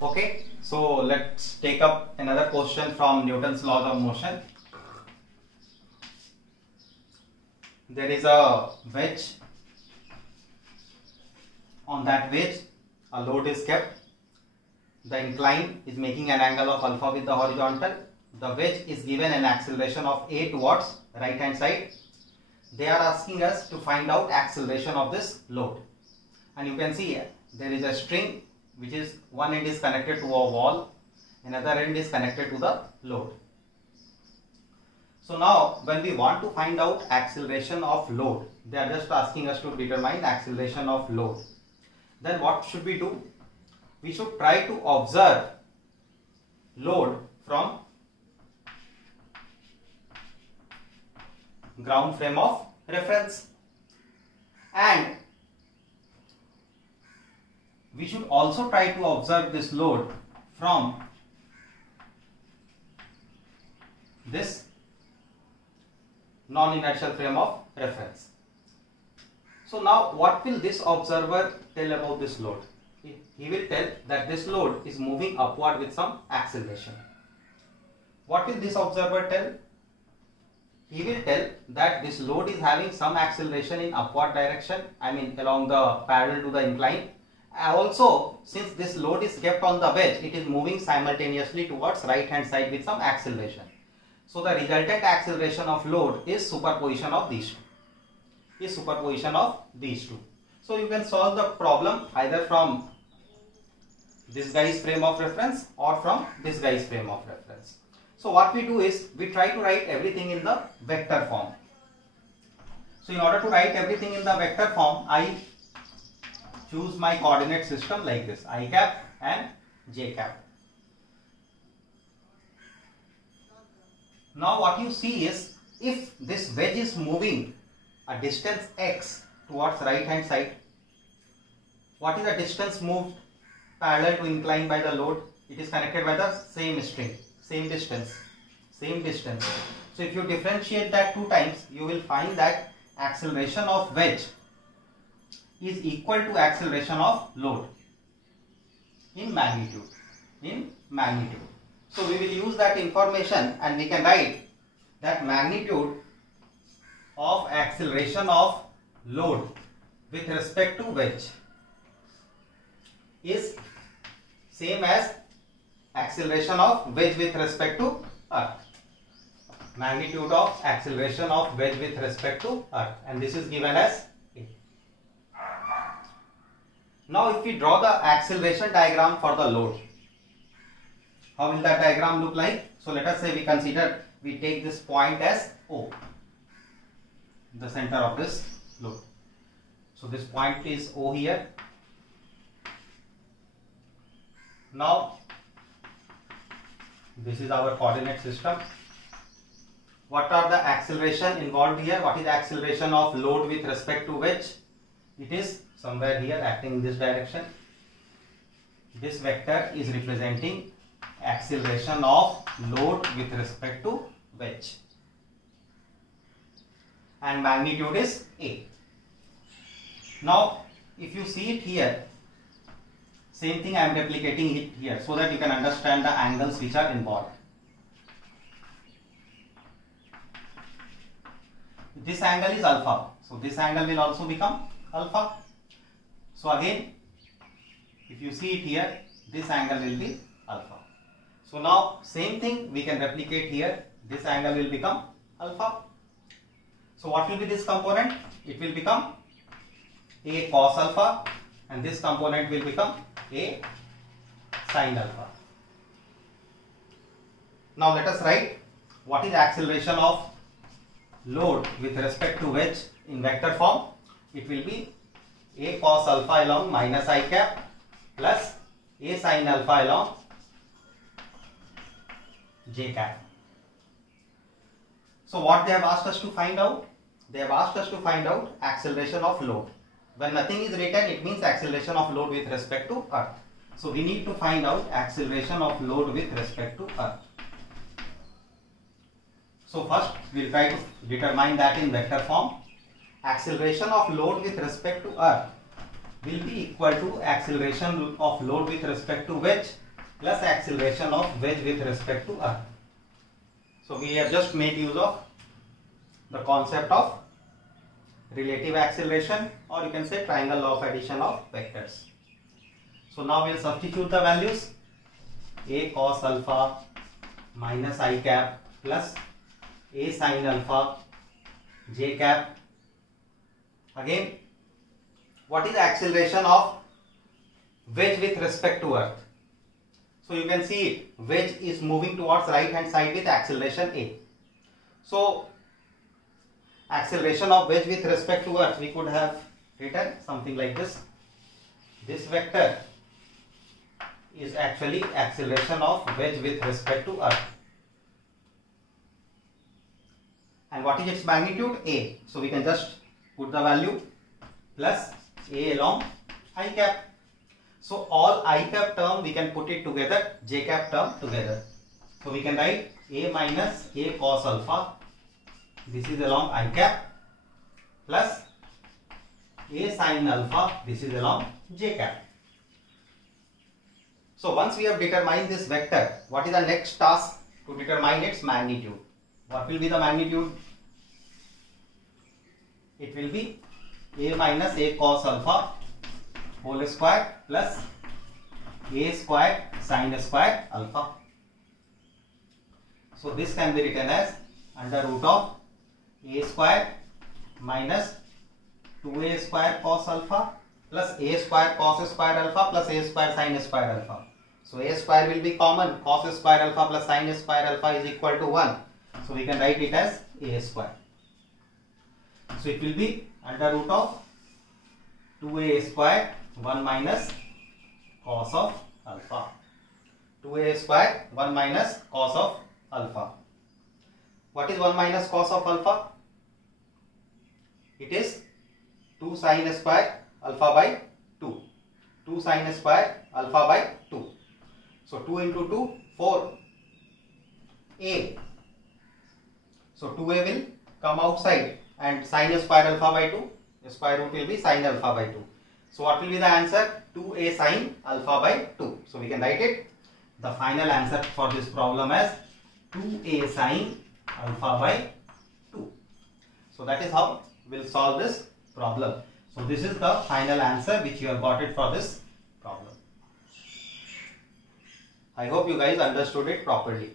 Okay, so let's take up another question from Newton's laws of motion. There is a wedge. On that wedge, a load is kept. The incline is making an angle of alpha with the horizontal. The wedge is given an acceleration of a towards right hand side. They are asking us to find out acceleration of this load. And you can see here, there is a string which is one end is connected to a wall, another end is connected to the load. So now when we want to find out acceleration of load, they are just asking us to determine acceleration of load. Then what should we do? We should try to observe load from ground frame of reference, and we should also try to observe this load from this non-inertial frame of reference. So now what will this observer tell about this load? He will tell that this load is moving upward with some acceleration. What will this observer tell? He will tell that this load is having some acceleration in upward direction, I mean along the parallel to the incline. Also, since this load is kept on the wedge, it is moving simultaneously towards right hand side with some acceleration. So the resultant acceleration of load is superposition of these two. So you can solve the problem either from this guy's frame of reference or from this guy's frame of reference. So what we do is we try to write everything in the vector form. So in order to write everything in the vector form, I choose my coordinate system like this, I cap and j cap. Now what you see is, if this wedge is moving a distance x towards right hand side, what is the distance moved parallel to incline by the load? It is connected by the same string, same distance. So if you differentiate that 2 times, you will find that acceleration of wedge is equal to acceleration of load in magnitude. So we will use that information and we can write that magnitude of acceleration of load with respect to wedge is same as acceleration of wedge with respect to earth. Magnitude of acceleration of wedge with respect to earth, and this is given as A. Now if we draw the acceleration diagram for the load, how will that diagram look like? So let us say we take this point as O, the center of this load. So this point is O here. Now this is our coordinate system. What are the acceleration involved here? What is the acceleration of load with respect to wedge? It is somewhere here acting in this direction. This vector is representing acceleration of load with respect to wedge, and magnitude is A. Now if you see it here, same thing I am replicating it here so that you can understand the angles which are involved. This angle is alpha, so this angle will also become alpha. So again, if you see it here, this angle will be alpha. So now same thing we can replicate here, this angle will become alpha. So what will be this component? It will become A cos alpha, and this component will become A sin alpha. Now let us write what is acceleration of load with respect to wedge in vector form. It will be A cos alpha along minus I cap plus A sin alpha along j cap. So what they have asked us to find out? They have asked us to find out acceleration of load. When nothing is written, it means acceleration of load with respect to earth. So we need to find out acceleration of load with respect to earth. So first we will try to determine that in vector form. Acceleration of load with respect to earth will be equal to acceleration of load with respect to wedge plus acceleration of wedge with respect to earth. So we have just made use of the concept of relative acceleration, or you can say triangle law of addition of vectors. So now we will substitute the values. A cos alpha minus I cap plus A sin alpha j cap. Again, what is the acceleration of wedge with respect to earth? So you can see it, wedge is moving towards right hand side with acceleration A. So acceleration of wedge with respect to earth, we could have written something like this. This vector is actually acceleration of wedge with respect to earth. And what is its magnitude? A. So we can just put the value plus A along I cap. So all I cap term we can put it together, j cap term together. So we can write A minus A cos alpha, this is along I cap, plus A sin alpha, this is along j cap. So once we have determined this vector, what is the next task? To determine its magnitude. What will be the magnitude? It will be A minus A cos alpha whole square plus A square sin square alpha. So this can be written as under root of A square minus 2A square cos alpha plus A square cos square alpha plus A square sin square alpha. So A square will be common, cos square alpha plus sin square alpha is equal to 1. So we can write it as A square. So it will be under root of 2A square 1 minus cos of alpha. 2A square 1 minus cos of alpha. What is 1 minus cos of alpha? It is 2 sin square alpha by 2. 2 sin square alpha by 2. So 2 into 2, 4A. So 2A will come outside and sin square alpha by 2. The square root will be sin alpha by 2. So what will be the answer? 2A sin alpha by 2. So we can write it. The final answer for this problem as 2A sin alpha by 2. So that is how we will solve this problem. So this is the final answer which you have got it for this problem. I hope you guys understood it properly.